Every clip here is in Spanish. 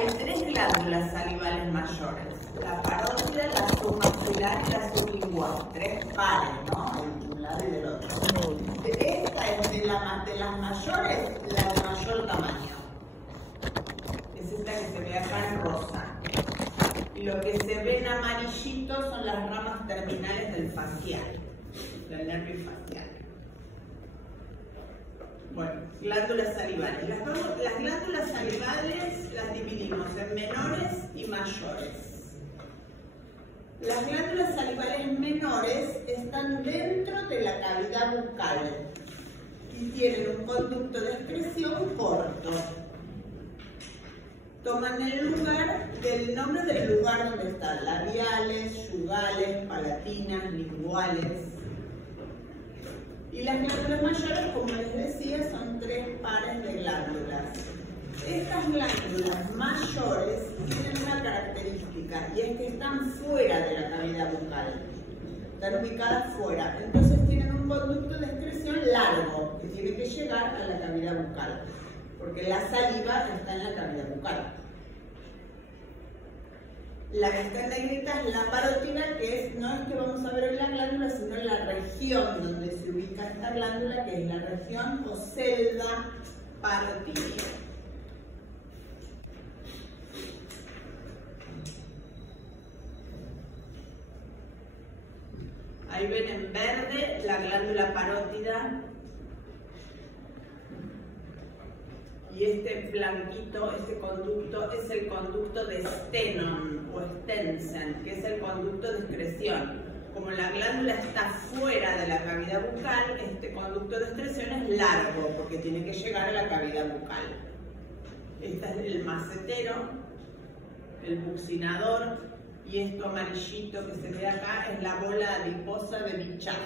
hay tres glándulas salivales mayores: la parótida, la submaxilar y la sublingual. Tres pares, ¿no? De un lado y del otro. Esta es de las mayores, la de mayor tamaño. Es esta que se ve acá en rosa. Y lo que se ve en amarillito son las ramas terminales del facial, del nervio facial. Bueno, glándulas salivales. Las glándulas salivales las dividimos en menores y mayores. Las glándulas salivales menores están dentro de la cavidad bucal y tienen un conducto de excreción corto. Toman el lugar del nombre del lugar donde están: labiales, yugales, palatinas, linguales. Y las glándulas mayores, como les decía, son tres pares de glándulas. Estas glándulas mayores tienen una característica, y es que están fuera de la cavidad bucal. Están ubicadas fuera. Entonces tienen un conducto de excreción largo que tiene que llegar a la cavidad bucal, porque la saliva está en la cavidad bucal. La que está en negrita es la parótida, que no es que vamos a ver en la glándula, sino en la región donde se ubica esta glándula, que es la región o celda parotidia. Ahí ven en verde la glándula parótida. Y este blanquito, este conducto, es el conducto de Stenone o Stensen, que es el conducto de excreción. Como la glándula está fuera de la cavidad bucal, este conducto de excreción es largo, porque tiene que llegar a la cavidad bucal. Este es el macetero, el buccinador, y esto amarillito que se ve acá es la bola adiposa de Bichat.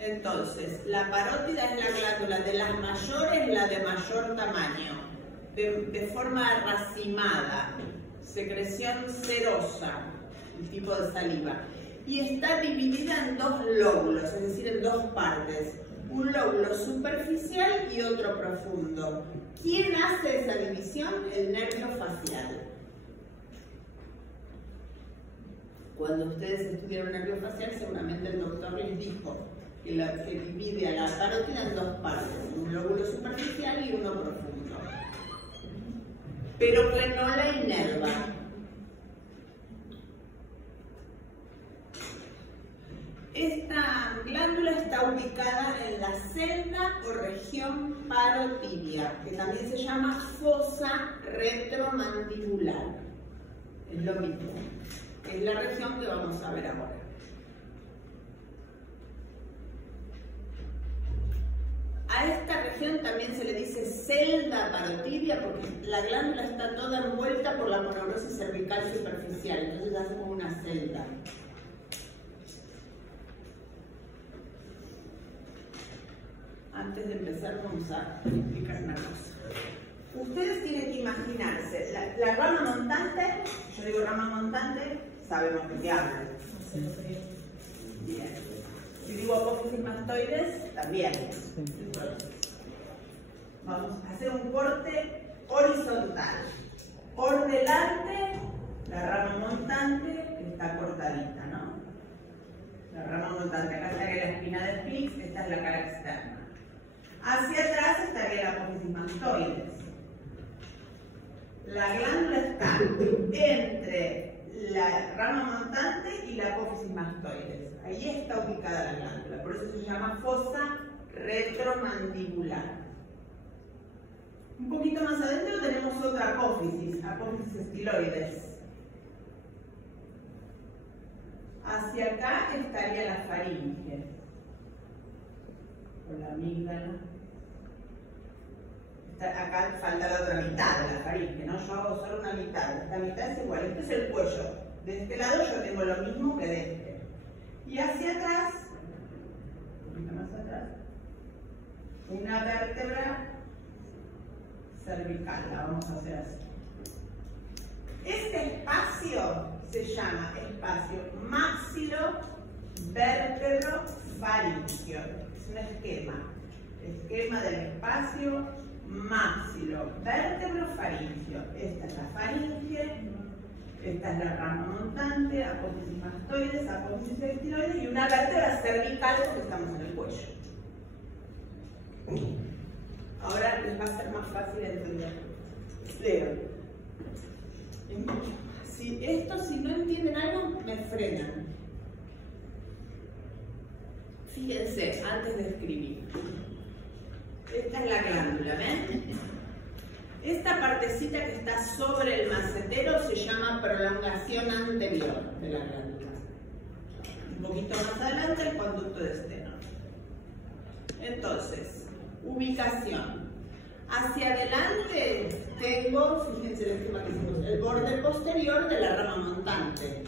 Entonces, la parótida es la glándula de las mayores, la de mayor tamaño, de forma racimada, secreción serosa, el tipo de saliva, y está dividida en dos lóbulos, es decir, en dos partes, un lóbulo superficial y otro profundo. ¿Quién hace esa división? El nervio facial. Cuando ustedes estudiaron nervio facial, seguramente el doctor les dijo que divide a la parótida en dos partes, un lóbulo superficial y uno profundo, pero que no la inerva. Esta glándula está ubicada en la celda o región parotidia, que también se llama fosa retromandibular. Es lo mismo, es la región que vamos a ver ahora. A esta región también se le dice celda parotidia, porque la glándula está toda envuelta por la monobrosis cervical superficial, entonces hace como una celda. Antes de empezar vamos a explicar una cosa. Ustedes tienen que imaginarse la rama montante. Yo digo rama montante, sabemos de qué hablan. Bien. Si digo apófisis mastoides, también. Vamos a hacer un corte horizontal. Por delante, la rama montante está cortadita, ¿no? La rama montante, acá estaría la espina de Spix, esta es la cara externa. Hacia atrás estaría la apófisis mastoides. La glándula está entre la rama montante y la apófisis mastoides. Ahí está ubicada la glándula, por eso se llama fosa retromandibular. Un poquito más adentro tenemos otra apófisis, apófisis estiloides. Hacia acá estaría la faringe, o la amígdala. Acá falta la otra mitad de la faringe, ¿no? Yo hago solo una mitad, esta mitad es igual. Este es el cuello. De este lado yo tengo lo mismo que de este. Y hacia atrás, un poquito más atrás, una vértebra cervical, la vamos a hacer así. Este espacio se llama espacio maxilo-vértebro-faringeo. Es un esquema. Esquema del espacio maxilo-vértebro-faringeo. Esta es la faringe, esta es la rama montante, apófisis mastoides, apófisis estiloides y una vértebra cervical porque estamos en el cuello. Ahora les va a ser más fácil entender. Leo. Si no entienden algo, me frenan. Fíjense, antes de escribir. Esta es la glándula, ¿ven? Esta partecita que está sobre el macetero se llama prolongación anterior de la glándula. Un poquito más adelante el conducto de Stenor. Entonces, ubicación. Hacia adelante tengo, fíjense el esquema que hicimos, el borde posterior de la rama montante.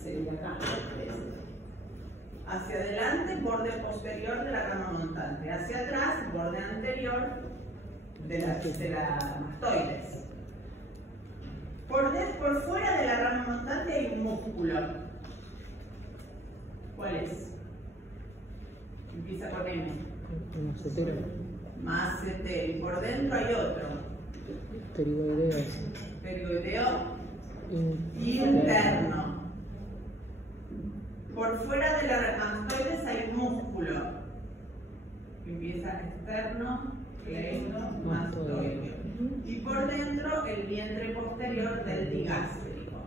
Sería acá. Hacia adelante, borde posterior de la rama montante. Hacia atrás, borde anterior de la mastoides. Por fuera de la rama montante hay un músculo. ¿Cuál es? Empieza con M. Macetero. Y por dentro hay otro. Pterigoideo interno. Por fuera de la mastoides hay un músculo. Empieza externo, cleidomastoideo. Y por dentro el vientre posterior del digástrico.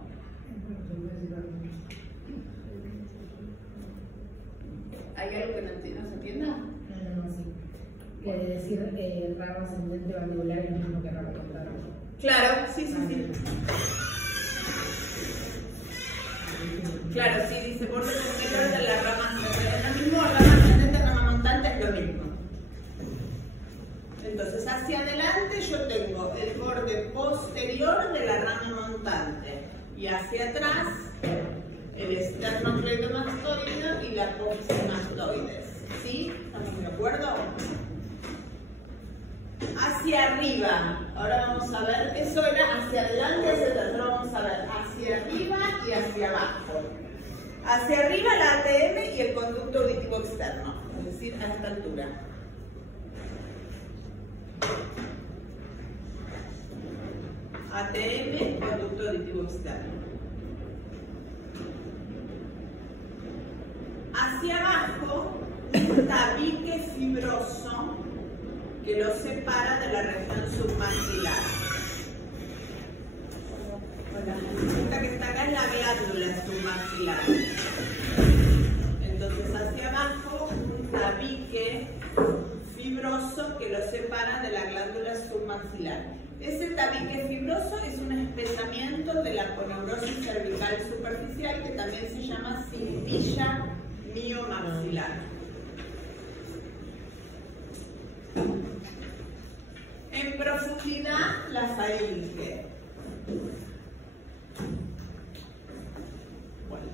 ¿Hay algo que no se entienda? No, sí. Que decir rama ascendente mandibular es lo mismo que rama frontal. Claro, sí. Claro, sí, dice borde posterior de la rama ascendente. Es lo mismo, rama ascendente, rama montante es lo mismo. Entonces, hacia adelante yo tengo el borde posterior de la rama montante y hacia atrás el esternocleidomastoideo y la apófisis mastoides. ¿Sí? ¿Estamos de acuerdo? Hacia arriba. Ahora vamos a ver, eso era hacia adelante y hacia atrás. Ahora vamos a ver hacia arriba y hacia abajo. Hacia arriba la ATM y el conducto auditivo externo, es decir, a esta altura. ATM, conducto auditivo externo. Hacia abajo, un tabique fibroso que lo separa de la región submaxilar. Esta que está acá es la glándula submaxilar. Entonces, hacia abajo, un tabique fibroso que lo separa de la glándula submaxilar. Ese tabique fibroso es un espesamiento de la coneurosis cervical superficial que también se llama cintilla miomaxilar. En profundidad, la faringe. Bueno,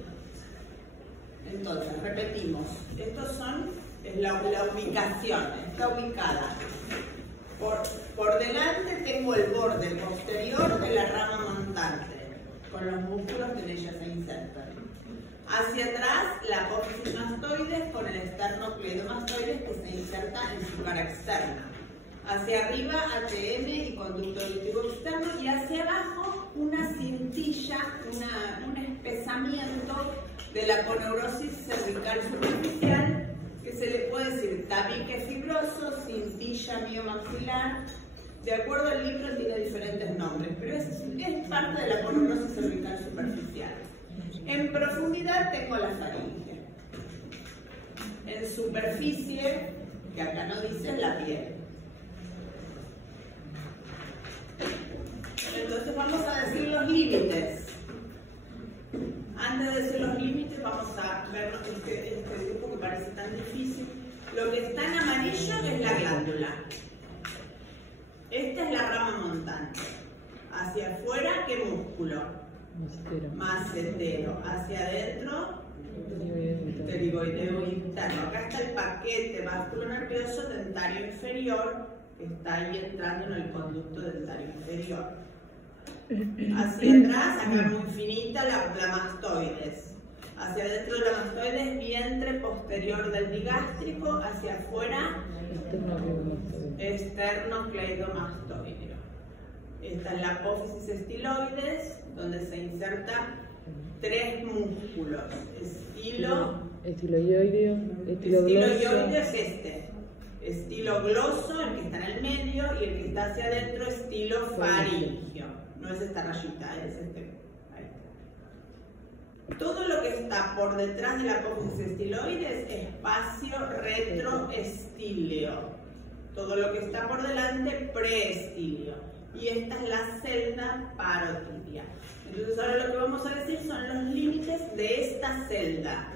entonces, repetimos. Estos son la ubicación. Está ubicada. Por delante tengo el borde posterior de la rama montante, con los músculos que en ella se insertan. Hacia atrás, la apófisis mastoides con el esternocleidomastoides que se inserta en su cara externa. Hacia arriba, ATM y conducto auditivo externo. Y hacia abajo, una cintilla, un espesamiento de la coneurosis cervical superficial, que se le puede decir tabique fibroso, cintilla miomaxilar. De acuerdo al libro tiene diferentes nombres, pero es parte de la coneurosis cervical superficial. En profundidad tengo la faringe. En superficie, que acá no dice, la piel. Entonces vamos a decir los límites. Antes de decir los límites vamos a ver este dibujo que parece tan difícil. Lo que está en amarillo es la glándula. Esta es la rama montante. Hacia afuera, ¿qué músculo? Macetero. Hacia adentro, pterigoideo interno. Acá está el paquete vasculo nervioso dentario inferior, que está ahí entrando en el conducto dentario inferior. Hacia atrás, acá muy finita, la mastoides. Hacia adentro de la mastoides, vientre posterior del digástrico. Hacia afuera, esternocleidomastoideo. Esta es la apófisis estiloides, donde se inserta 3 músculos. Estiloideo, estiloideo es este. Estilogloso, el que está en el medio, y el que está hacia adentro, estilofaringio. No es esta rayita, es este. Ahí. Todo lo que está por detrás de la apófisis estiloides es espacio retroestíleo. Todo lo que está por delante, preestíleo. Y esta es la celda parotidia. Entonces ahora lo que vamos a decir son los límites de esta celda.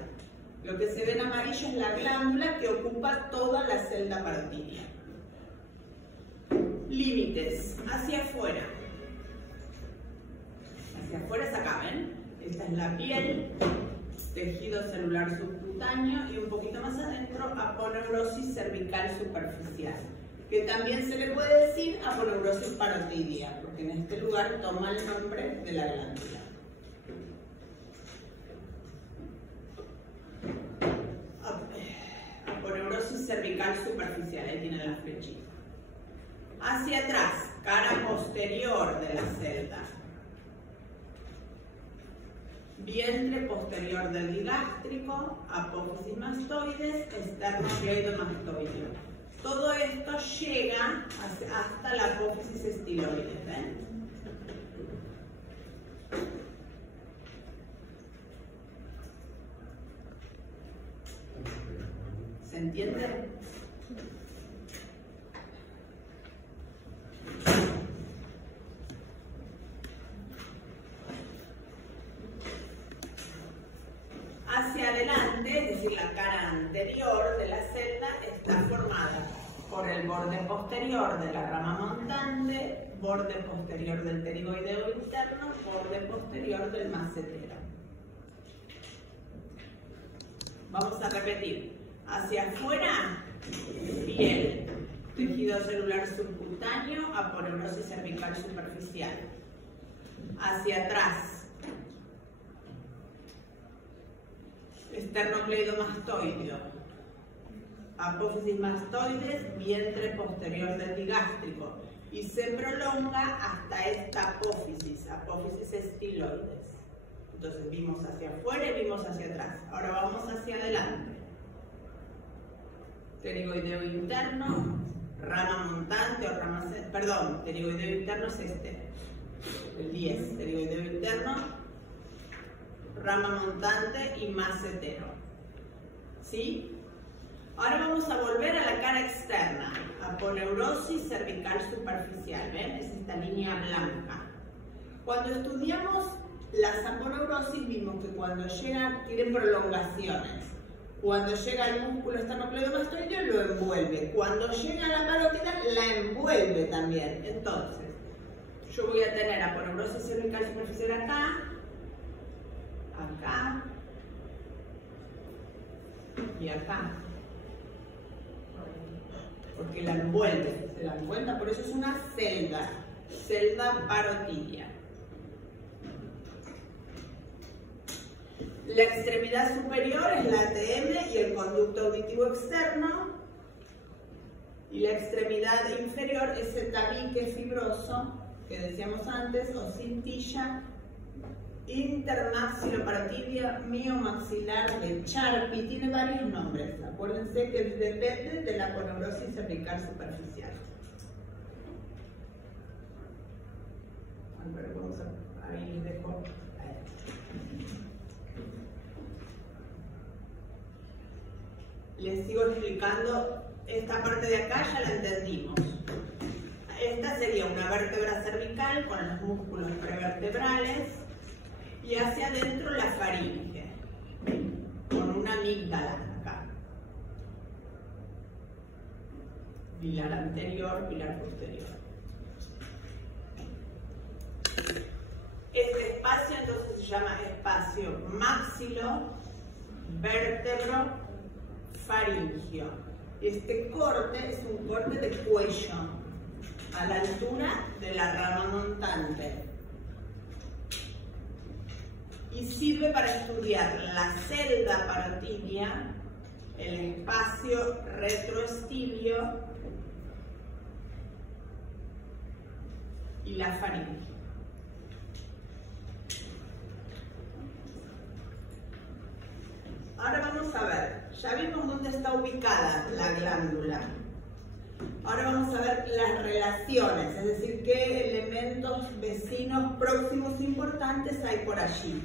Lo que se ve en amarillo es la glándula que ocupa toda la celda parotidia. Límites, hacia afuera. Hacia afuera es acá, ¿ven? Esta es la piel, tejido celular subcutáneo y un poquito más adentro aponeurosis cervical superficial, que también se le puede decir aponeurosis parotidia, porque en este lugar toma el nombre de la glándula. Aponeurosis cervical superficial, ahí tiene la flechita. Hacia atrás, cara posterior de la celda. Vientre posterior del digástrico, apófisis mastoides, esternocleidomastoideo. Todo esto llega hasta la apófisis estiloides, ¿ven? ¿Se entiende? Hacia adelante, es decir, la cara anterior de la celda está formada por el borde posterior de la rama montante, borde posterior del pterigoideo interno, borde posterior del macetero. Vamos a repetir. Hacia afuera, piel, tejido celular subcutáneo, aponeurosis cervical superficial. Hacia atrás, esternocleidomastoideo, apófisis mastoides, vientre posterior del digástrico, y se prolonga hasta esta apófisis, apófisis estiloides. Entonces vimos hacia afuera y vimos hacia atrás. Ahora vamos hacia adelante. Pterigoideo interno, rama montante o rama... Perdón, pterigoideo interno es este, el 10. Pterigoideo interno, rama montante y macetero. ¿Sí? Ahora vamos a volver a la cara externa. Aponeurosis cervical superficial. ¿Ven? Es esta línea blanca. Cuando estudiamos las aponeurosis vimos que cuando llegan, tienen prolongaciones. Cuando llega el músculo esternocleidomastoideo lo envuelve. Cuando llega a la parótida la envuelve también. Entonces, yo voy a tener aponeurosis cervical superficial acá, acá y acá. Porque la envuelve, se la encuentra, por eso es una celda, celda parotidia. La extremidad superior es la ATM y el conducto auditivo externo. Y la extremidad inferior es el tabique fibroso, que decíamos antes, o cintilla intermaxiloparotidia miomaxilar de Charpy. Tiene varios nombres. Acuérdense que depende de la aponeurosis cervical superficial. Bueno, vamos a ahí les dejo. Les sigo explicando, esta parte de acá ya la entendimos. Esta sería una vértebra cervical con los músculos prevertebrales y hacia adentro la faringe, con una amígdala acá. Pilar anterior, pilar posterior. Este espacio entonces se llama espacio maxilo, vértebro, faringio. Este corte es un corte de cuello a la altura de la rama montante y sirve para estudiar la celda parotidia, el espacio retroestilio y la faringe. Ahora vamos a ver, ya vimos dónde está ubicada la glándula. Ahora vamos a ver las relaciones, es decir, qué elementos vecinos próximos importantes hay por allí.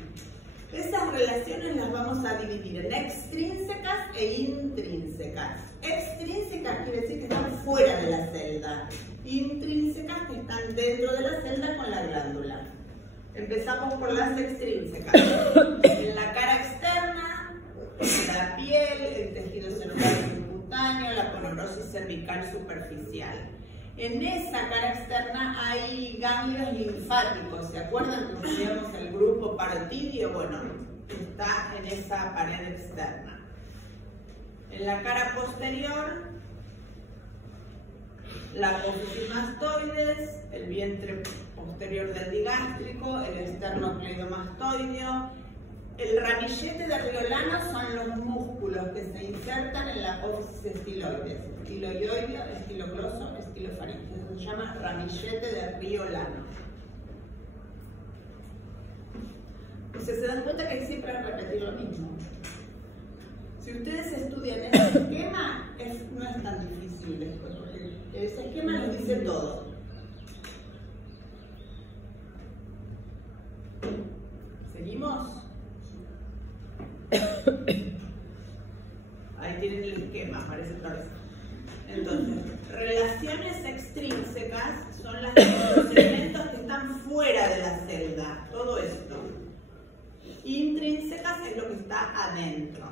Esas relaciones las vamos a dividir en extrínsecas e intrínsecas. Extrínsecas quiere decir que están fuera de la celda. Intrínsecas que están dentro de la celda con la glándula. Empezamos por las extrínsecas. En la cara externa, la piel, el tejido celular subcutáneo, la poneurosis cervical superficial. En esa cara externa hay ganglios linfáticos, ¿se acuerdan que teníamos el grupo parotidio? Bueno, está en esa pared externa. En la cara posterior, la apófisis mastoides, el vientre posterior del digástrico, el esternocleidomastoideo. El ramillete de Riolano son los músculos que se insertan en la apófisis estiloides. Estiloioideo, estilogloso, estilofaringeo. Eso se llama ramillete de Riolano. Entonces se dan cuenta que siempre hay que repetir lo mismo. Si ustedes estudian ese esquema, no es tan difícil después, porque ese esquema les dice todo. ¿Seguimos? Ahí tienen el esquema, aparece otra vez. Entonces, relaciones extrínsecas son los elementos que están fuera de la celda, todo esto. Intrínsecas es lo que está adentro.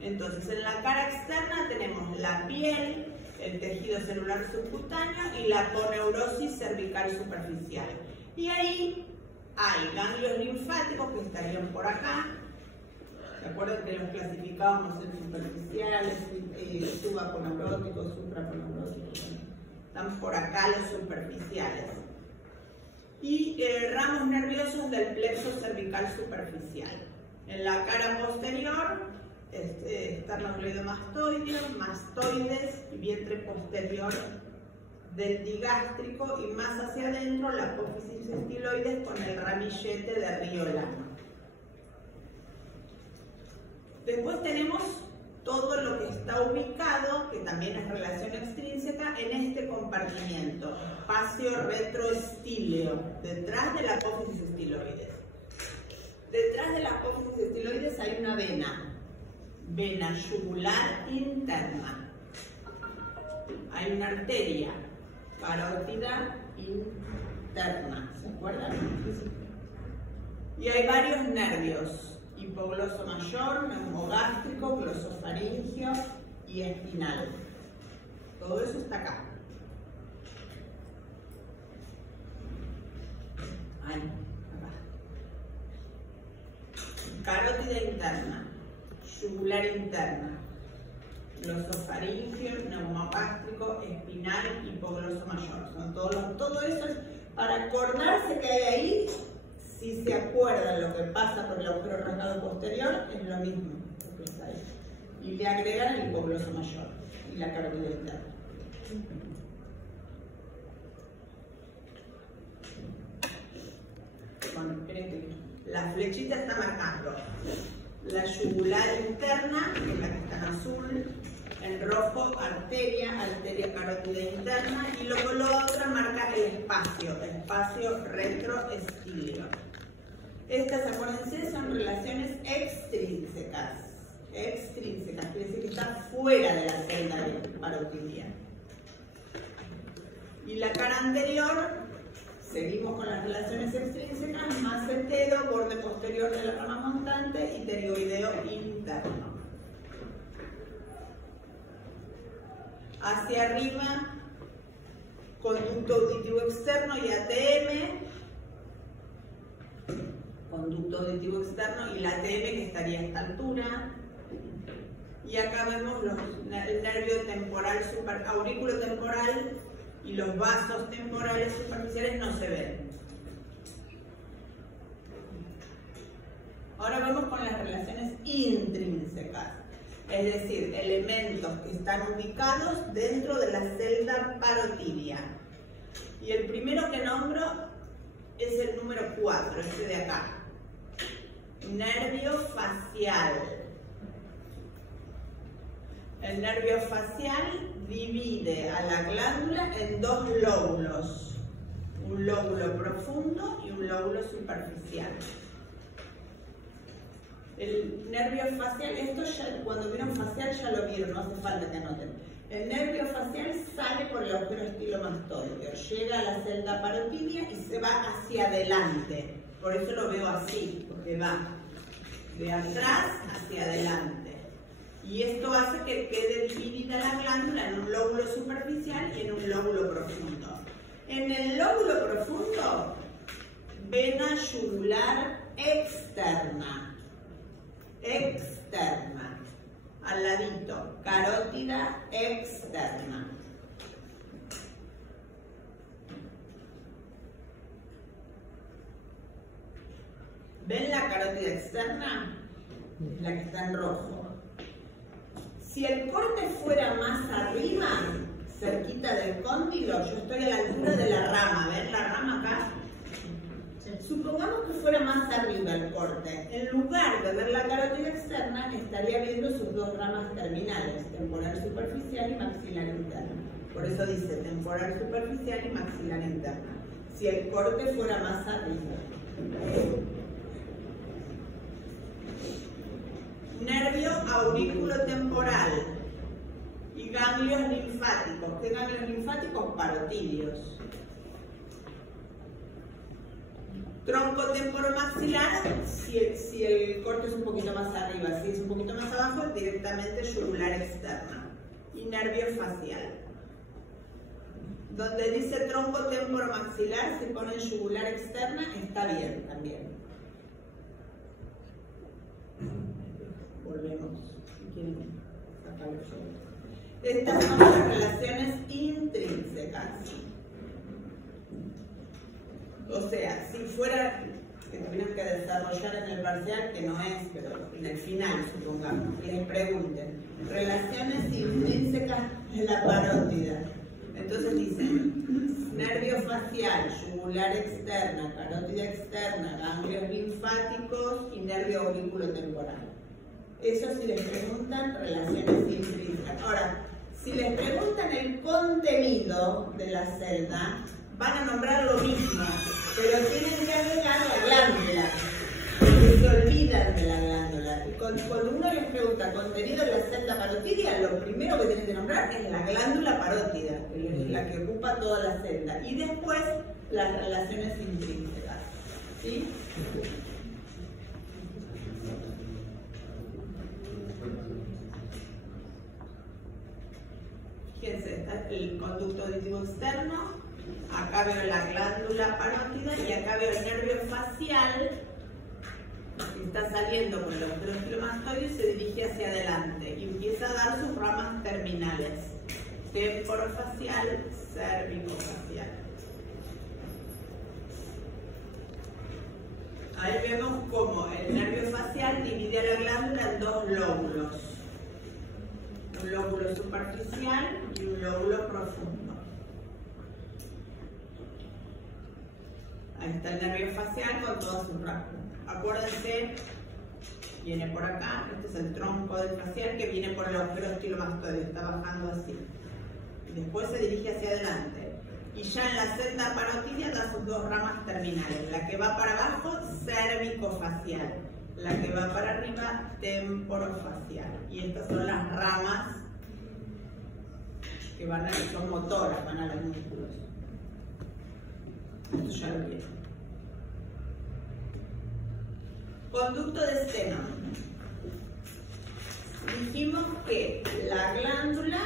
Entonces, en la cara externa tenemos la piel, el tejido celular subcutáneo y la poneurosis cervical superficial. Y ahí hay ganglios linfáticos que estarían por acá. ¿Se acuerdan que los clasificábamos en superficiales, subaponeuróticos, supraponeuróticos? Están por acá los superficiales. Y ramos nerviosos del plexo cervical superficial. En la cara posterior, esternocleidomastoideo, mastoides y vientre posterior del digástrico, y más hacia adentro la apófisis estiloides con el ramillete de Riolano. Después tenemos todo lo que está ubicado, que también es relación extrínseca, en este compartimiento, espacio retroestíleo, detrás de la apófisis estiloides. Detrás de la apófisis estiloides hay una vena, vena yugular interna. Hay una arteria, carótida interna, ¿se acuerdan? Y hay varios nervios. Hipogloso mayor, neumogástrico, glosofaringio y espinal. Todo eso está acá. Ahí, acá. Carótida interna, yugular interna, glosofaringio, neumogástrico, espinal, hipogloso mayor. Son todo eso es para acordarse que hay ahí. Si se acuerdan lo que pasa por el agujero rasgado posterior, es lo mismo lo que está ahí. Y le agregan el hipogloso mayor y la carótida interna. Bueno, esperen que la flechita está marcando la yugular interna, que es la que está en azul, en rojo arteria, arteria carótida interna, y luego lo otro marca el espacio retroestíleo. Estas, acuérdense, son relaciones extrínsecas. Extrínsecas, quiere decir que está fuera de la celda parotidia. Y la cara anterior, seguimos con las relaciones extrínsecas, macetero, borde posterior de la rama montante y pterioideo interno. Hacia arriba, conducto auditivo externo y ATM. Conducto auditivo externo y la ATM, que estaría a esta altura. Y acá vemos el nervio temporal, aurículo temporal, y los vasos temporales superficiales no se ven. Ahora vamos con las relaciones intrínsecas, es decir, elementos que están ubicados dentro de la celda parotidia. Y el primero que nombro es el número 4, este de acá. Nervio facial. El nervio facial divide a la glándula en dos lóbulos. Un lóbulo profundo y un lóbulo superficial. El nervio facial, esto ya cuando vieron facial ya lo vieron, no hace falta que anoten. El nervio facial sale por el agujero estilomastóideo, llega a la celda parotidia y se va hacia adelante. Por eso lo veo así, porque va de atrás hacia adelante. Y esto hace que quede dividida la glándula en un lóbulo superficial y en un lóbulo profundo. En el lóbulo profundo, vena yugular externa. Externa. Al ladito, carótida externa. ¿Ven la carótida externa? La que está en rojo. Si el corte fuera más arriba, cerquita del cóndilo, yo estoy a la altura de la rama. ¿Ven la rama acá? Supongamos que fuera más arriba el corte. En lugar de ver la carótida externa, estaría viendo sus dos ramas terminales, temporal superficial y maxilar interna. Por eso dice temporal superficial y maxilar interna. Si el corte fuera más arriba. Nervio auriculotemporal y ganglios linfáticos. ¿Qué ganglios linfáticos? Parotidios. Tronco temporomaxilar, si el corte es un poquito más arriba, si es un poquito más abajo, directamente yugular externa. Y nervio facial. Donde dice tronco temporomaxilar, se pone yugular externa, está bien también. Volvemos. ¿Quieren sacarlo yo? Estas son las relaciones intrínsecas. O sea, si fuera que tuvieran que desarrollar en el parcial, que no es, pero en el final, supongamos, y les pregunten, relaciones intrínsecas en la parótida. Entonces dicen, nervio facial, yugular externa, carótida externa, ganglios linfáticos y nervio auriculotemporal. Eso si les preguntan relaciones intrínsecas. Ahora, si les preguntan el contenido de la celda, van a nombrar lo mismo, pero tienen que agregar la glándula, porque se olvidan de la glándula. Y cuando uno les pregunta contenido de la celda parotidia, lo primero que tienen que nombrar es la glándula parótida, que es la que ocupa toda la celda, y después las relaciones intrínsecas. ¿Sí? Fíjense, está el conducto auditivo externo, acá veo la glándula parótida y acá veo el nervio facial que está saliendo por el agujero estilomastóideo y se dirige hacia adelante y empieza a dar sus ramas terminales: temporofacial, cervicofacial. Ahí vemos cómo el nervio facial divide a la glándula en dos lóbulos: un lóbulo superficial y un lóbulo profundo. Ahí está el nervio facial con todas sus ramas. Acuérdense, viene por acá, este es el tronco del facial que viene por el agujero estilomastóideo, está bajando así. Y después se dirige hacia adelante. Y ya en la celda parotidia da sus dos ramas terminales. La que va para abajo, cervicofacial. La que va para arriba, temporofacial. Y estas son las ramas que van a, son motoras, van a los músculos. Esto ya lo vieron. Conducto de Stenón. Dijimos que la glándula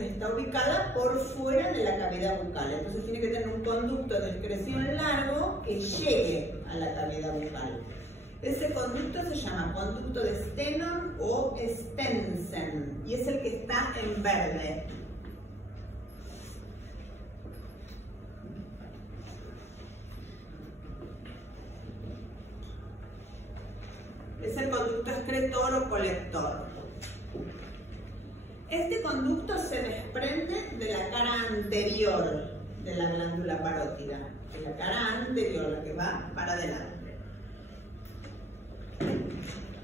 está ubicada por fuera de la cavidad bucal. Entonces tiene que tener un conducto de excreción largo que llegue a la cavidad bucal. Ese conducto se llama conducto de Stenón o Stensen y es el que está en verde. Es el conducto excretor o colector. Este conducto se desprende de la cara anterior de la glándula parótida, de la cara anterior, la que va para adelante.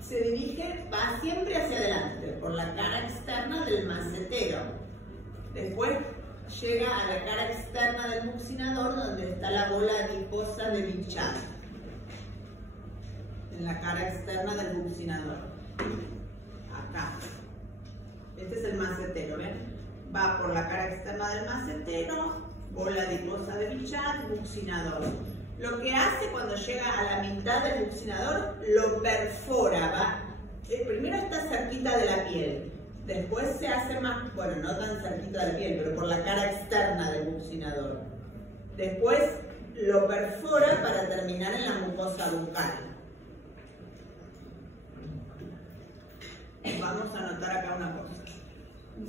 Se dirige, va siempre hacia adelante, por la cara externa del macetero. Después llega a la cara externa del buccinador, donde está la bola adiposa de Bichat. En la cara externa del buccinador. Acá. Este es el macetero, ¿ven? Va por la cara externa del macetero, bola adiposa de Bichat, buccinador. Lo que hace cuando llega a la mitad del buccinador, lo perfora, va. Primero está cerquita de la piel, después se hace más, bueno, no tan cerquita de la piel, pero por la cara externa del buccinador. Después lo perfora para terminar en la mucosa bucal. Vamos a anotar acá una cosa.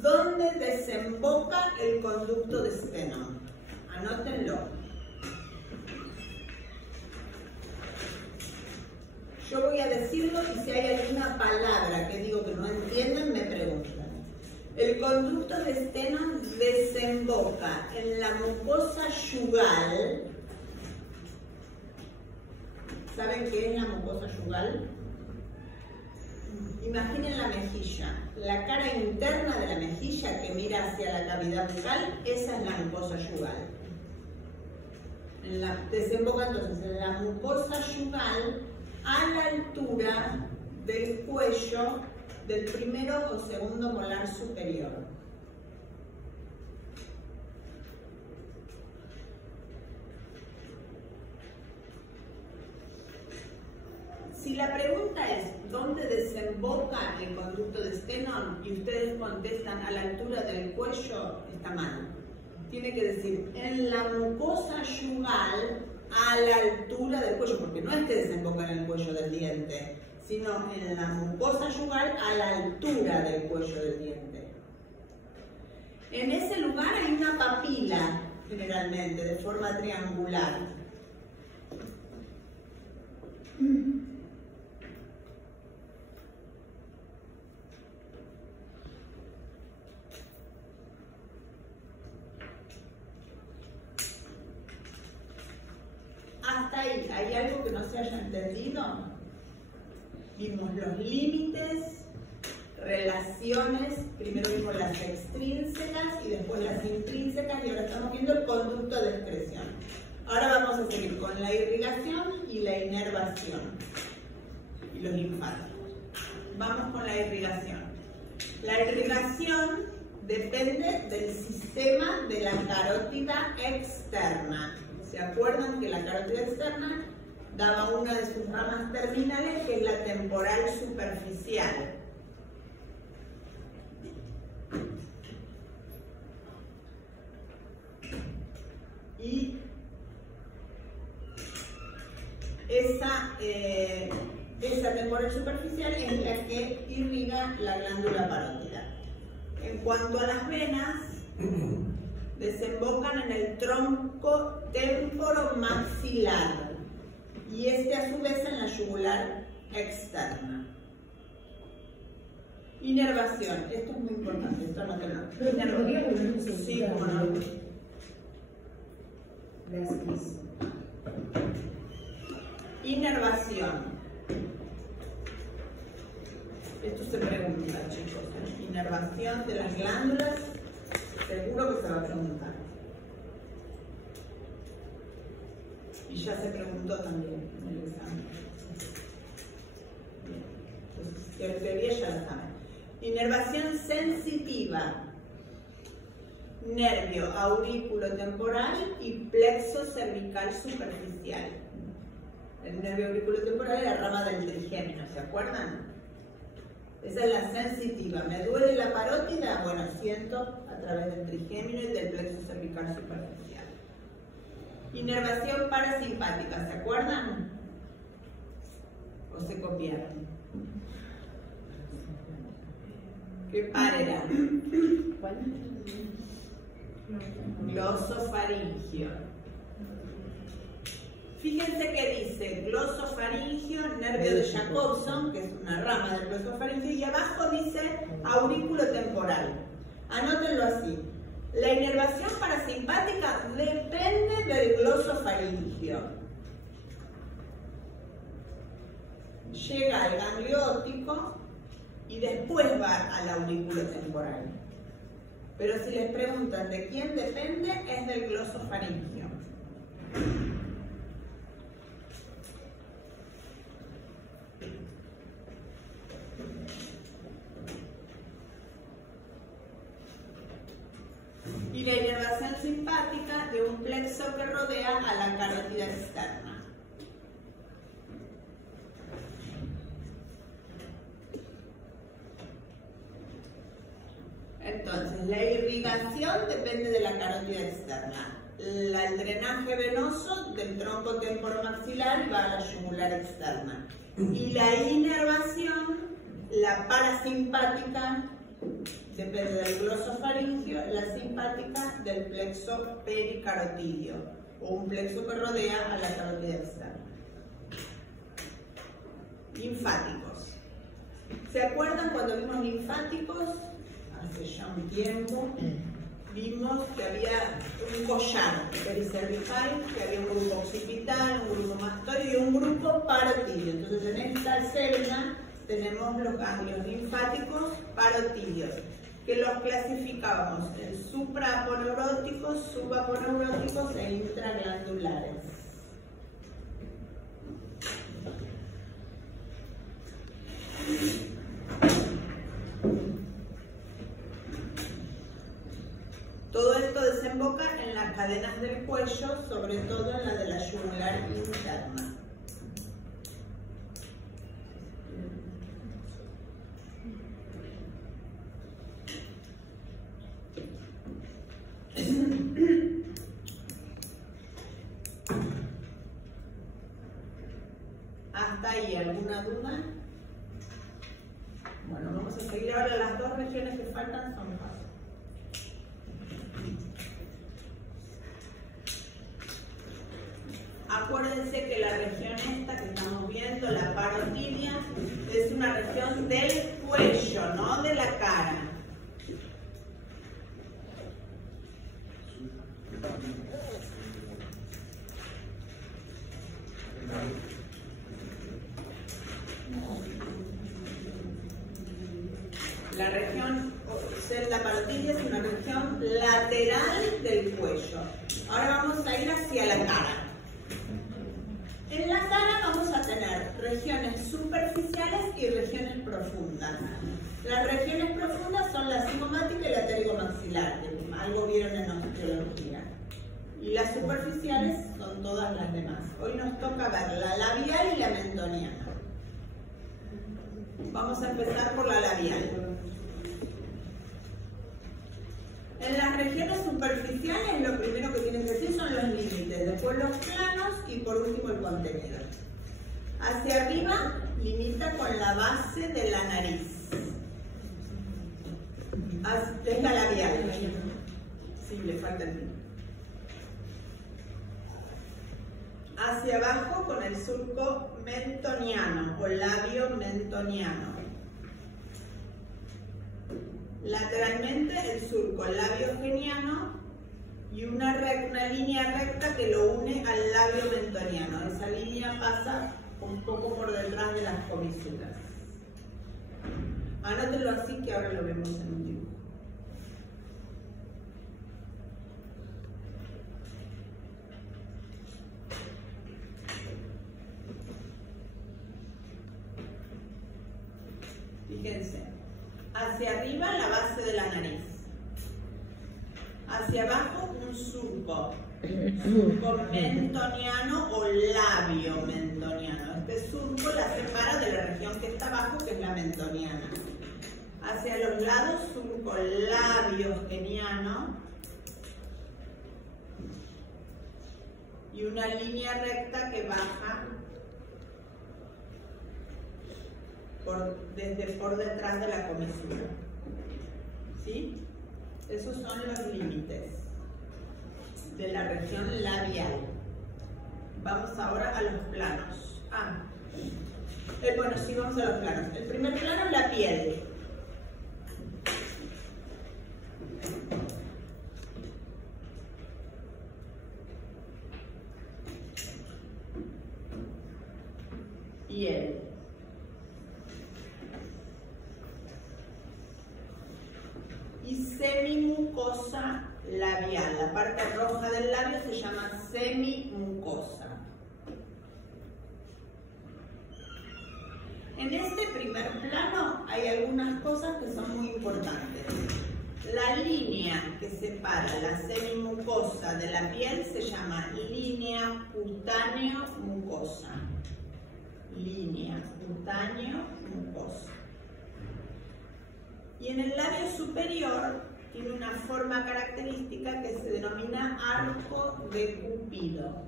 ¿Dónde desemboca el conducto de Stenone? Anótenlo. Yo voy a decirlo y si hay alguna palabra que digo que no entienden, me preguntan. El conducto de Stenone desemboca en la mucosa yugal. ¿Saben qué es la mucosa yugal? Imaginen la mejilla, la cara interna de la mejilla que mira hacia la cavidad bucal, esa es la mucosa yugal. Desemboca entonces en la mucosa yugal a la altura del cuello del primero o segundo molar superior. Si la pregunta es ¿dónde desemboca el conducto de Stenone? Y ustedes contestan a la altura del cuello, está mal. Tiene que decir en la mucosa yugal a la altura del cuello, porque no es que desemboca en el cuello del diente, sino en la mucosa yugal a la altura del cuello del diente. En ese lugar hay una papila, generalmente, de forma triangular. Hasta ahí, ¿hay algo que no se haya entendido? Vimos los límites, relaciones, primero vimos las extrínsecas y después las intrínsecas y ahora estamos viendo el conducto de excreción. Ahora vamos a seguir con la irrigación y la inervación y los linfáticos. Vamos con la irrigación. La irrigación depende del sistema de la carótida externa. ¿Se acuerdan que la carótida externa daba una de sus ramas terminales, que es la temporal superficial? Y esa temporal superficial es la que irriga la glándula parótida. En cuanto a las venas, desembocan en el tronco temporomaxilar y a su vez en la yugular externa. Inervación, esto es muy importante, esto no te lo. Inervación. Sí, cómo no. Gracias. Inervación. Esto se pregunta, chicos. Inervación de las glándulas. Seguro que se va a preguntar. Y ya se preguntó también en el examen. Bien. Entonces, en teoría ya la saben. Inervación sensitiva. Nervio aurículo temporal y plexo cervical superficial. El nervio aurículo temporal es la rama del trigémino, ¿se acuerdan? Esa es la sensitiva. ¿Me duele la parótida? Bueno, siento a través del trigémino y del plexo cervical superficial. Inervación parasimpática, ¿se acuerdan? ¿O se copiaron? ¿Qué par era? ¿Cuál? Glosofaringio. Fíjense que dice glosofaringio, nervio de Jacobson, que es una rama del glosofaringio, y abajo dice aurículo temporal. Anótenlo así. La inervación parasimpática glosofaringio. Llega al ganglio óptico y después va al aurículo temporal. Pero si les preguntan de quién depende, es del glosofaringio. Y la inervación simpática de un plexo que rodea a la carótida externa. Entonces, la irrigación depende de la carótida externa. El drenaje venoso del tronco temporomaxilar va a la yugular externa. Y la inervación, la parasimpática, depende del glosofaringio, la simpática del plexo pericarotidio, o un plexo que rodea a la carótida externa. Linfáticos. ¿Se acuerdan cuando vimos linfáticos? Hace ya un tiempo vimos que había un collar pericervical, que había un grupo occipital, un grupo mastoideo y un grupo parotidio. Entonces en esta célula tenemos los ganglios linfáticos parotidios, que los clasificábamos en supraponeuróticos, subaponeuróticos e intraglandulares. Todo esto desemboca en las cadenas del cuello, sobre todo en la de la yugular interna. ¿Hasta ahí alguna duda? Bueno, vamos a seguir ahora. Las dos regiones que faltan son pasos. Acuérdense que la región esta que estamos viendo, la parotidia, es una región del cuello, no de la cara. La región celda parotidia es una región lateral del cuello. Ahora vamos a ir hacia la cara. En la cara vamos a tener regiones superficiales y regiones profundas. Las regiones profundas son la cigomática y la pterigomaxilar, que algo vieron en osteología. Y las superficiales son todas las demás. Hoy nos toca ver la labial y la mentoniana. Vamos a empezar por la labial. En las regiones superficiales lo primero que tienen que decir son los límites, después los planos y por último el contenido. Hacia arriba limita con la base de la nariz. Es la labial. Sí, le falta el fin. Hacia abajo con el surco mentoniano o labio mentoniano. Lateralmente el surco labiogeniano y una línea recta que lo une al labio mentoniano. Esa línea pasa un poco por detrás de las comisuras. Anótenlo así que ahora lo vemos en un dibujo. Fíjense. Hacia arriba la base de la nariz. Hacia abajo un surco mentoniano o labio mentoniano. Este surco la separa de la región que está abajo, que es la mentoniana. Hacia los lados surco labiogeniano y una línea recta que baja desde por detrás de la comisura. ¿Sí? Esos son los límites de la región labial. Vamos ahora a los planos. Bueno, sí, vamos a los planos. El primer plano es la piel. piel. Y semimucosa labial. La parte roja del labio se llama semimucosa. En este primer plano hay algunas cosas que son muy importantes. La línea que separa la semimucosa de la piel se llama línea cutáneo-mucosa. Línea cutáneo-mucosa. Y en el labio superior tiene una forma característica que se denomina arco de Cupido.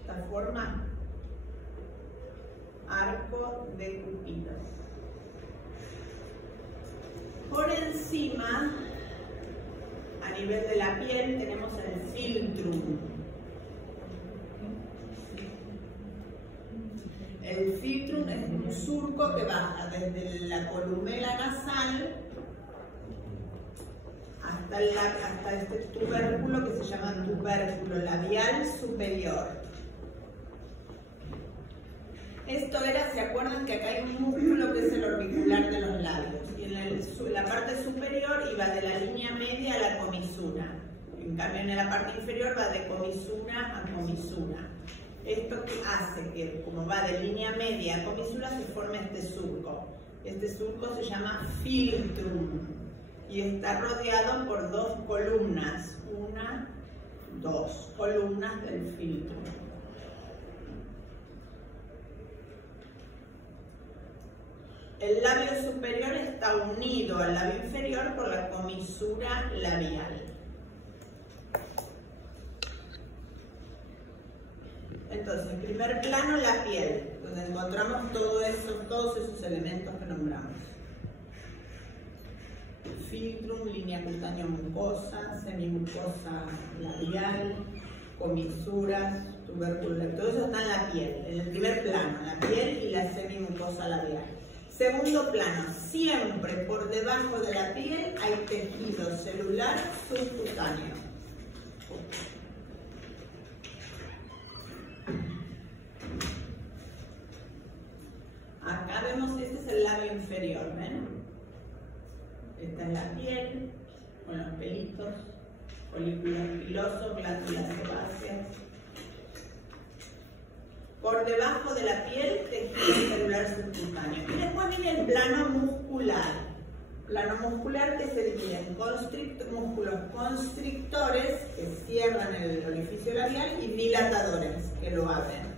Esta forma, arco de Cupido. Por encima, a nivel de la piel, tenemos el filtrum. El filtrum es un surco que baja desde la columela nasal hasta este tubérculo que se llama tubérculo labial superior. Esto era, ¿se acuerdan que acá hay un músculo que es el orbicular de los labios? Y en la parte superior iba de la línea media a la comisura. En cambio, en la parte inferior va de comisura a comisura. Esto hace que, como va de línea media a comisura, se forme este surco. Este surco se llama filtrum y está rodeado por dos columnas. Dos columnas del filtrum. El labio superior está unido al labio inferior por la comisura labial. Entonces, en primer plano, la piel, donde encontramos todos esos elementos que nombramos. Filtrum, línea cutáneo-mucosa, semimucosa labial, comisuras, tubérculo, todo eso está en la piel, en el primer plano, la piel y la semimucosa labial. Segundo plano, siempre por debajo de la piel hay tejido celular subcutáneo. Acá vemos, este es el labio inferior, ¿ven? Esta es la piel, con los pelitos, folículos pilosos, glándulas sebáceas. Por debajo de la piel, tejido celular subcutáneo. Y después viene el plano muscular. Plano muscular que se divide en músculos constrictores, que cierran el orificio labial, y dilatadores, que lo abren.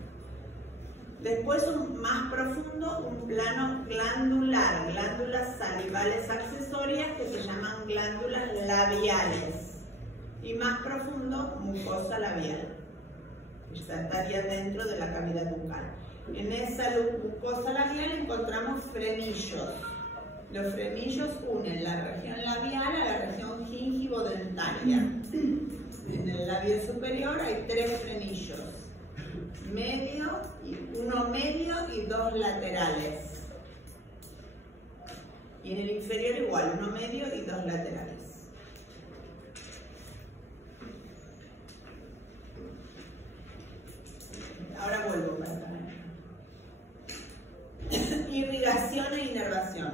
Después, más profundo, un plano glandular, glándulas salivales accesorias que se llaman glándulas labiales. Y más profundo, mucosa labial. Estaría dentro de la cavidad bucal. En esa mucosa labial encontramos frenillos. Los frenillos unen la región labial a la región gingivo-dentaria. En el labio superior hay 3 frenillos. Uno medio y 2 laterales. Y en el inferior igual, uno medio y 2 laterales. Ahora vuelvo para acá. Irrigación e inervación.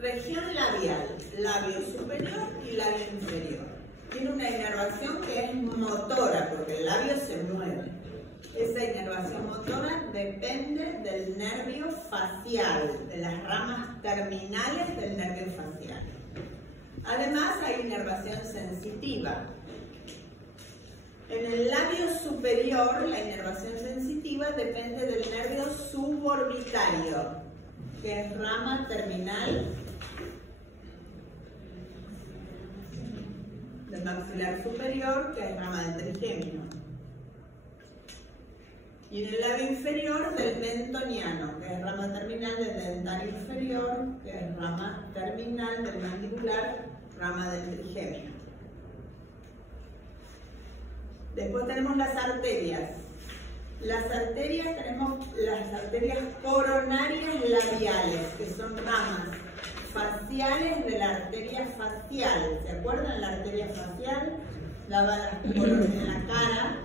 Región labial, labio superior y labio inferior. Tiene una inervación que es motora, porque el labio se mueve. Esa inervación motora depende del nervio facial, de las ramas terminales del nervio facial. Además, hay inervación sensitiva. En el labio superior, la inervación sensitiva depende del nervio suborbitario, que es rama terminal del maxilar superior, que es rama del trigémino. Y en el labio inferior, del mentoniano, que es rama terminal del dentario inferior, que es rama terminal del mandibular, rama del trigémino. Después tenemos las arterias. Las arterias, tenemos las arterias coronarias labiales, que son ramas faciales de la arteria facial. ¿Se acuerdan? La arteria facial daba en la cara,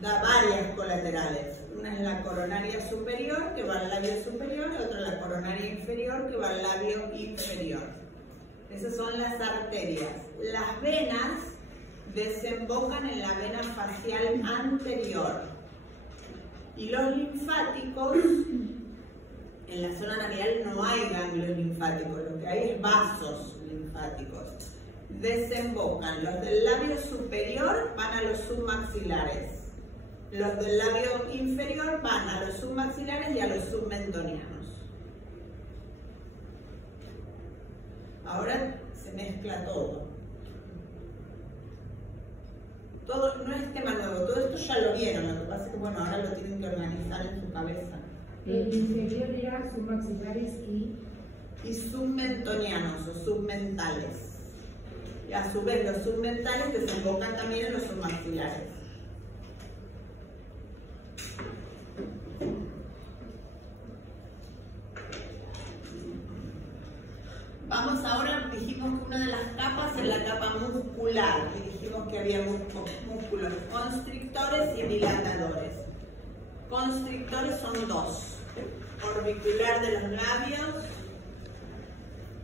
da varias colaterales. Una es la coronaria superior, que va al labio superior, y otra la coronaria inferior, que va al labio inferior. Esas son las arterias. Las venas desembocan en la vena facial anterior. Y los linfáticos, en la zona labial no hay ganglios linfáticos, lo que hay es vasos linfáticos. Desembocan. Los del labio superior van a los submaxilares. Los del labio inferior van a los submaxilares y a los submentonianos. Ahora se mezcla todo. Todo no es tema nuevo, todo esto ya lo vieron, lo que pasa es que bueno, ahora lo tienen que organizar en su cabeza. El inferior era submaxilares y submentonianos o submentales. Y a su vez los submentales desembocan también en los submaxilares. Vamos ahora, dijimos que una de las capas es la capa muscular, y dijimos que había músculos constrictores y dilatadores. Constrictores son dos, orbicular de los labios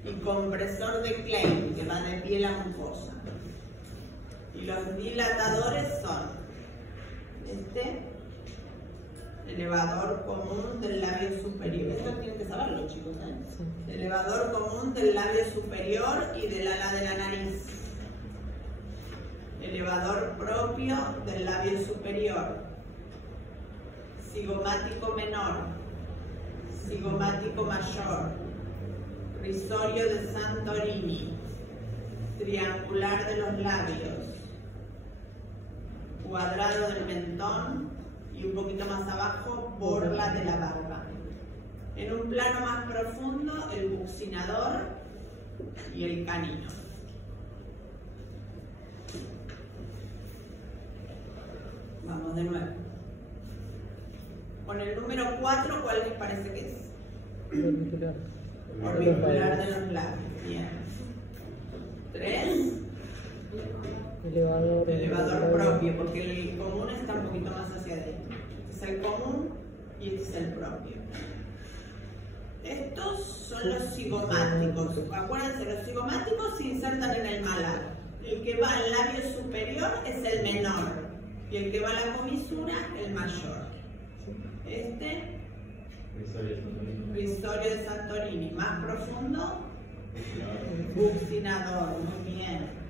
y compresor de Klein, que va de piel a mucosa. Y los dilatadores son elevador común del labio superior. Esto tienen que saberlo, chicos, ¿eh? Sí. Elevador común del labio superior y del ala de la nariz. Elevador propio del labio superior. Cigomático menor. Cigomático mayor. Risorio de Santorini. Triangular de los labios. Cuadrado del mentón. Y un poquito más abajo, borla de la barba. En un plano más profundo, el buccinador y el canino. Vamos de nuevo. Con el número 4, ¿cuál les parece que es? Orbicular. Orbicular de los labios. Bien. 3. Elevador propio, porque el común está un poquito más hacia adentro. Este es el común y este es el propio. Estos son los cigomáticos. Acuérdense, los cigomáticos se insertan en el malar. El que va al labio superior es el menor y el que va a la comisura, el mayor. Risorio de Santorini. Más profundo, buccinador. Muy bien.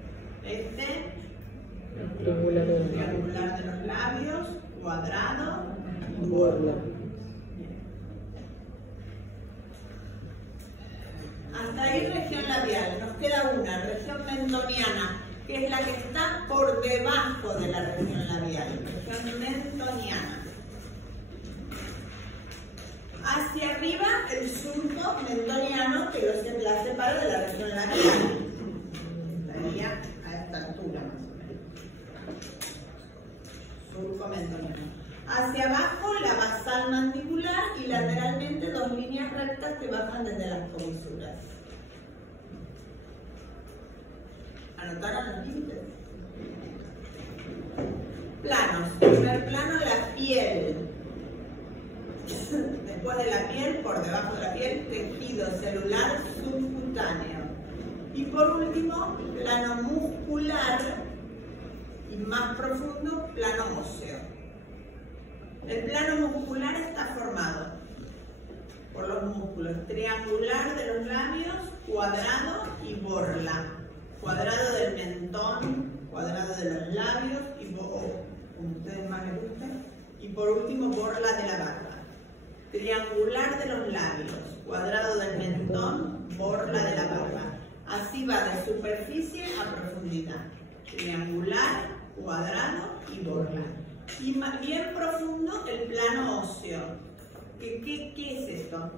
Triangular de los labios, cuadrado y borla. Hasta ahí región labial. Nos queda una, región mentoniana, que es la que está por debajo de la región labial. Región mentoniana. Hacia arriba, el surco mentoniano, que la separa de la región labial. Estaría a esta altura más o menos. Surco mentoniano. Hacia abajo la basal mandibular y lateralmente dos líneas rectas que bajan desde las comisuras. ¿Anotaron los límites? Planos. Primer plano, la piel. Después de la piel, por debajo de la piel, tejido celular subcutáneo. Y por último, plano muscular y más profundo, plano óseo. El plano muscular está formado por los músculos triangular de los labios, cuadrado y borla. Cuadrado del mentón, cuadrado de los labios, como ustedes más les guste. Y por último, borla de la barba. Triangular de los labios, cuadrado del mentón, borla de la barba. Así va de superficie a profundidad. Triangular, cuadrado y borla. Y más bien profundo el plano óseo. ¿Qué es esto?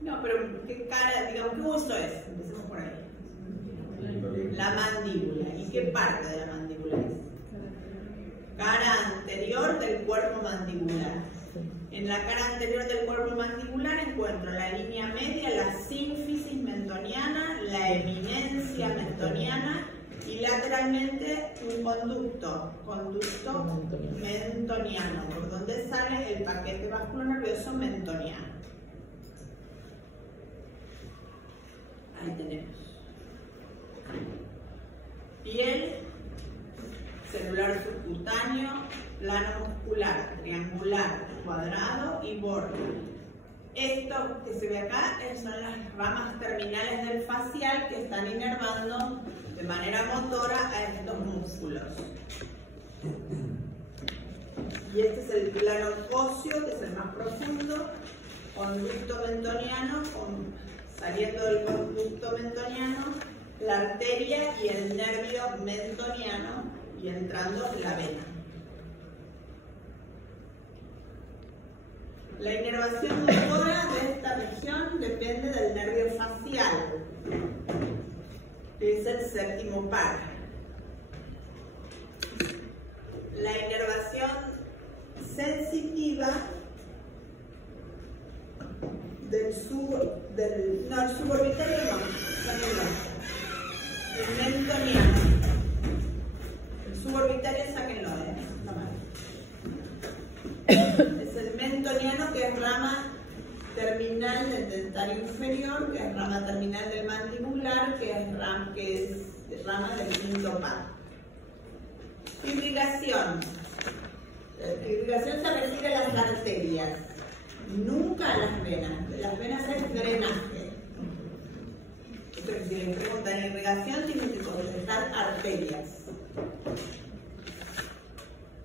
No, pero ¿qué cara, digamos, qué hueso es? Empecemos por ahí. La mandíbula. ¿Y qué parte de la mandíbula es? Cara anterior del cuerpo mandibular. En la cara anterior del cuerpo mandibular encuentro la línea media, la sínfisis mentoniana, la eminencia mentoniana y la lateralmente un conducto mentoniano, por donde sale el paquete vasculonervioso mentoniano. Ahí tenemos. Piel, celular subcutáneo, plano muscular, triangular, cuadrado y borde. Esto que se ve acá son las ramas terminales del facial que están inervando de manera motora a estos músculos. Y este es el plano óseo, que es el más profundo, conducto mentoniano, saliendo del conducto mentoniano, la arteria y el nervio mentoniano y entrando la vena. La inervación motora de esta región depende del nervio facial, que es el séptimo par. La inervación sensitiva del suborbitario el mentoniano. El suborbitario, sáquenlo, es el mentoniano, que es rama terminal del dentario inferior, que es rama terminal del mandibular, que es rama del quinto par. Irrigación. La irrigación se refiere a las arterias, nunca a las venas. De las venas es drenaje. Entonces, si le preguntan irrigación, tienen que contestar arterias.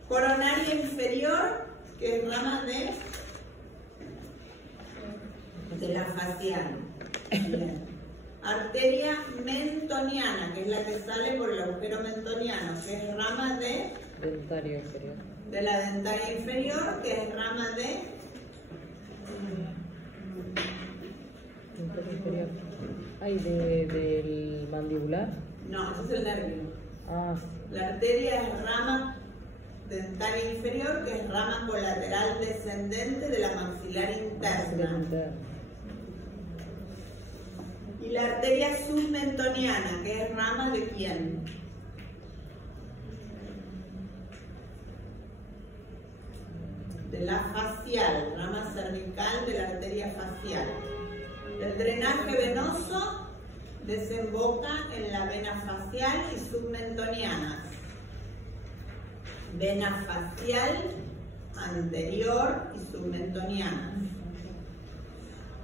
Coronaria inferior, que es rama de la facial. Arteria mentoniana, que es la que sale por el agujero mentoniano, que es rama de dentario inferior. De la dentaria inferior, que es rama de dentario inferior. Ay, del mandibular. No, ese es el nervio. Ah. La arteria es rama dentaria inferior, que es rama colateral descendente de la maxilar interna. Y la arteria submentoniana, que es rama de quién? De la facial, rama cervical de la arteria facial. El drenaje venoso desemboca en la vena facial y submentoniana. Vena facial anterior y submentoniana.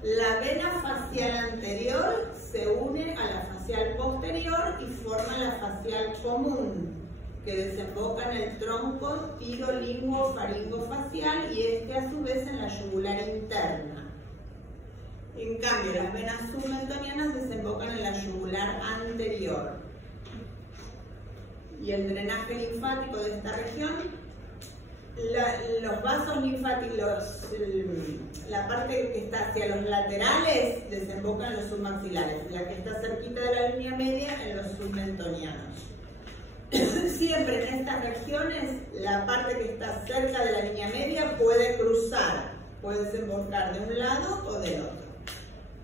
La vena facial anterior se une a la facial posterior y forma la facial común, que desemboca en el tronco tirolinguofaringofacial y este a su vez en la yugular interna. En cambio, las venas submentonianas desembocan en la yugular anterior. Y el drenaje linfático de esta región, los vasos linfáticos, la parte que está hacia los laterales desemboca en los submaxilares, la que está cerquita de la línea media en los submentonianos. Siempre en estas regiones, la parte que está cerca de la línea media puede cruzar, puede desembocar de un lado o del otro.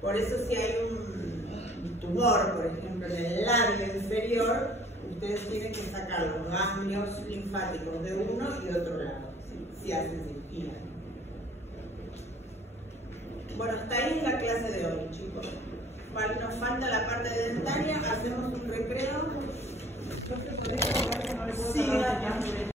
Por eso si hay un tumor, por ejemplo, en el labio inferior, ustedes tienen que sacar los ganglios linfáticos de uno y de otro lado, si hacen cirugía. Bueno, hasta ahí es la clase de hoy, chicos. Nos falta la parte dentaria, hacemos un